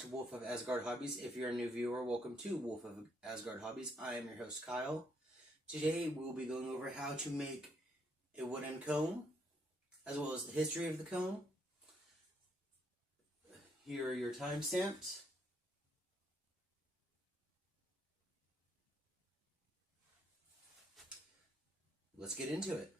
back to Wolf of Asgard Hobbies. If you're a new viewer, welcome to Wolf of Asgard Hobbies. I am your host, Kyle. Today, we will be going over how to make a wooden comb, as well as the history of the comb. Here are your timestamps. Let's get into it.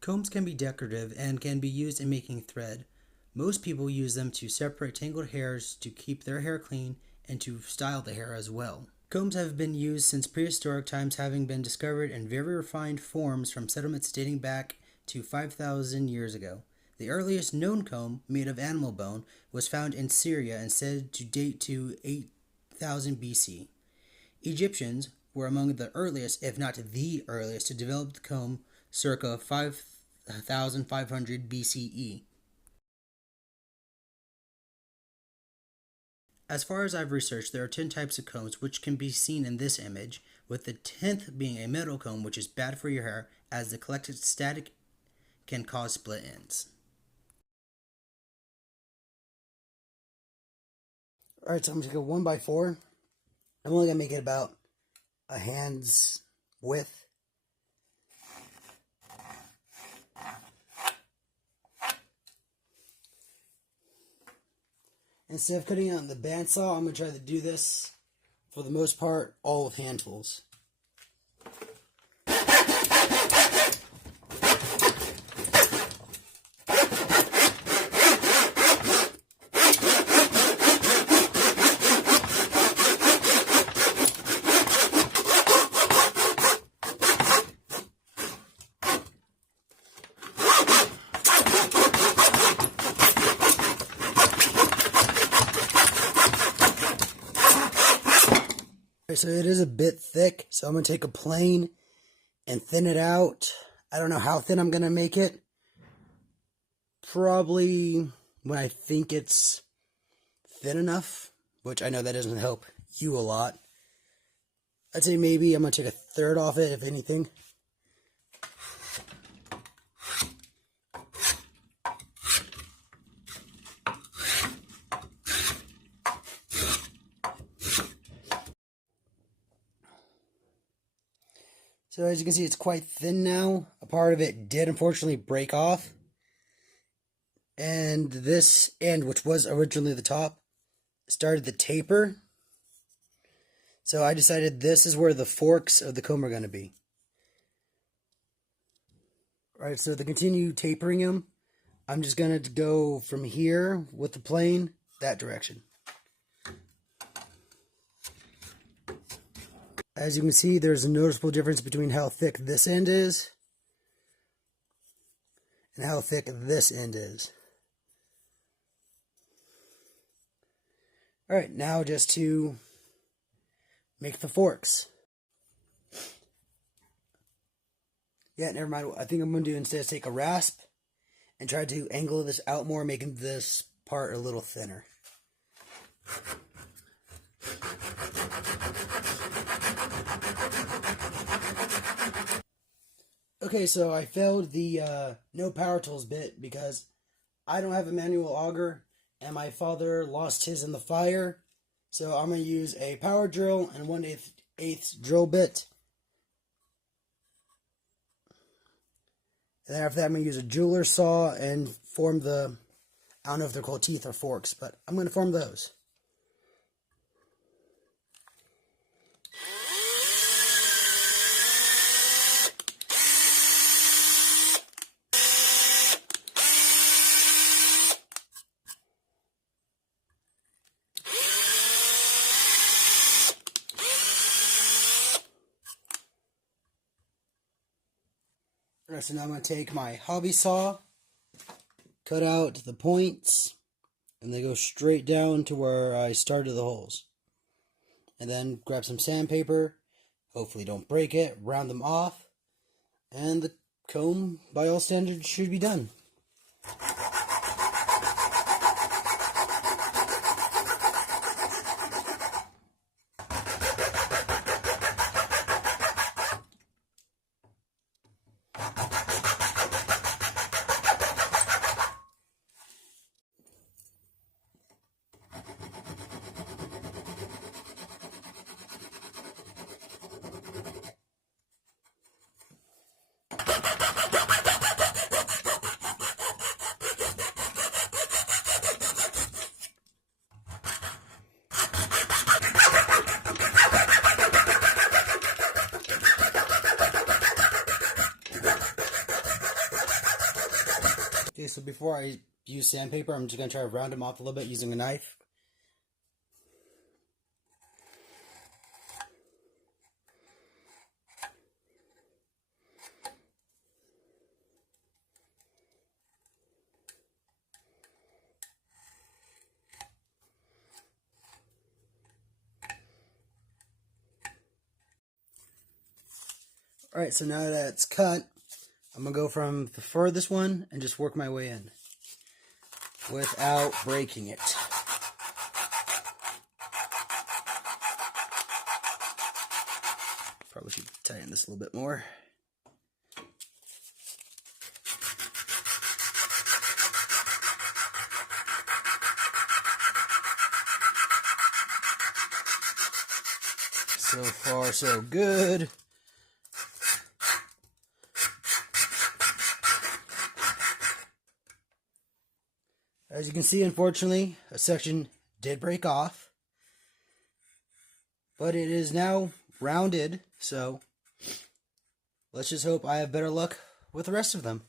Combs can be decorative and can be used in making thread. Most people use them to separate tangled hairs to keep their hair clean and to style the hair as well. Combs have been used since prehistoric times, having been discovered in very refined forms from settlements dating back to 5,000 years ago. The earliest known comb, made of animal bone, was found in Syria and said to date to 8,000 BC. Egyptians were among the earliest, if not the earliest, to develop the comb circa 5,500 BCE. As far as I've researched, there are 10 types of combs, which can be seen in this image, with the 10th being a metal comb, which is bad for your hair, as the collected static can cause split ends. Alright, so I'm going to go 1x4. I'm only going to make it about a hand's width. Instead of cutting it on the bandsaw, I'm going to try to do this, for the most part, all with hand tools. So it is a bit thick, so I'm going to take a plane and thin it out. I don't know how thin I'm going to make it. Probably when I think it's thin enough, which I know that doesn't help you a lot. I'd say maybe I'm going to take a third off it, if anything. So as you can see, it's quite thin now. A part of it did unfortunately break off. And this end, which was originally the top, started to taper. So I decided this is where the forks of the comb are going to be. Alright, so to continue tapering them, I'm just going to go from here with the plane, that direction. As you can see, there's a noticeable difference between how thick this end is and how thick this end is. Alright, now just to make the forks. Yeah, never mind. What I think I'm going to do instead is take a rasp and try to angle this out more, making this part a little thinner. Okay, so I failed the no power tools bit because I don't have a manual auger and my father lost his in the fire. So I'm going to use a power drill and 1/8 drill bit. And then after that, I'm going to use a jeweler's saw and form the, I don't know if they're called teeth or forks, but I'm going to form those. Alright, so now I'm going to take my hobby saw, cut out the points, and they go straight down to where I started the holes. And then grab some sandpaper, hopefully don't break it, round them off, and the comb, by all standards, should be done. Okay, so before I use sandpaper, I'm just going to try to round them off a little bit using a knife. Alright, so now that it's cut, I'm going to go from the furthest one and just work my way in without breaking it. Probably should tighten this a little bit more. So far, so good. As you can see, unfortunately, a section did break off, but it is now rounded, so let's just hope I have better luck with the rest of them.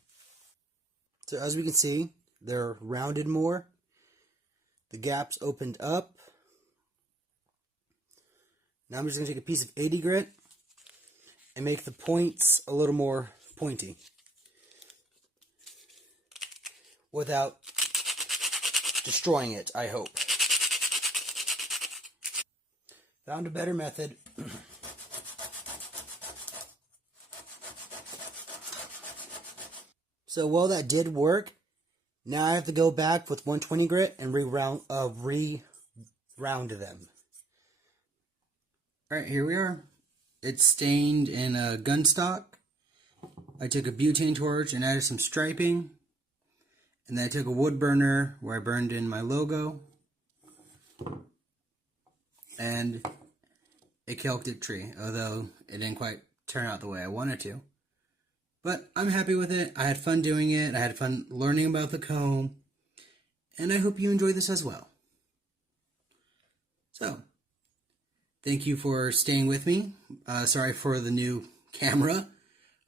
So as we can see, they're rounded more. The gaps opened up. Now I'm just going to take a piece of 80 grit and make the points a little more pointy without destroying it, I hope. Found a better method. So while that did work, now I have to go back with 120 grit and re-round them. Alright, here we are. It's stained in a gun stock. I took a butane torch and added some striping. And then I took a wood burner where I burned in my logo. And it killed it tree, although it didn't quite turn out the way I wanted to. But I'm happy with it. I had fun doing it. I had fun learning about the comb. And I hope you enjoy this as well. So, thank you for staying with me. Sorry for the new camera.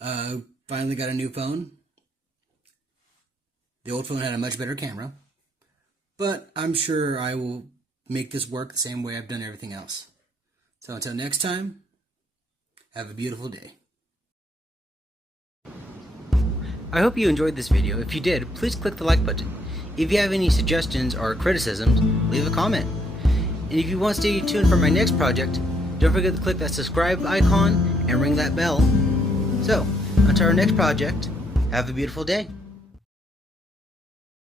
Finally got a new phone. The old phone had a much better camera. But I'm sure I will make this work the same way I've done everything else. So until next time, have a beautiful day. I hope you enjoyed this video. If you did, please click the like button. If you have any suggestions or criticisms, leave a comment. And if you want to stay tuned for my next project, don't forget to click that subscribe icon and ring that bell. So, until our next project, have a beautiful day.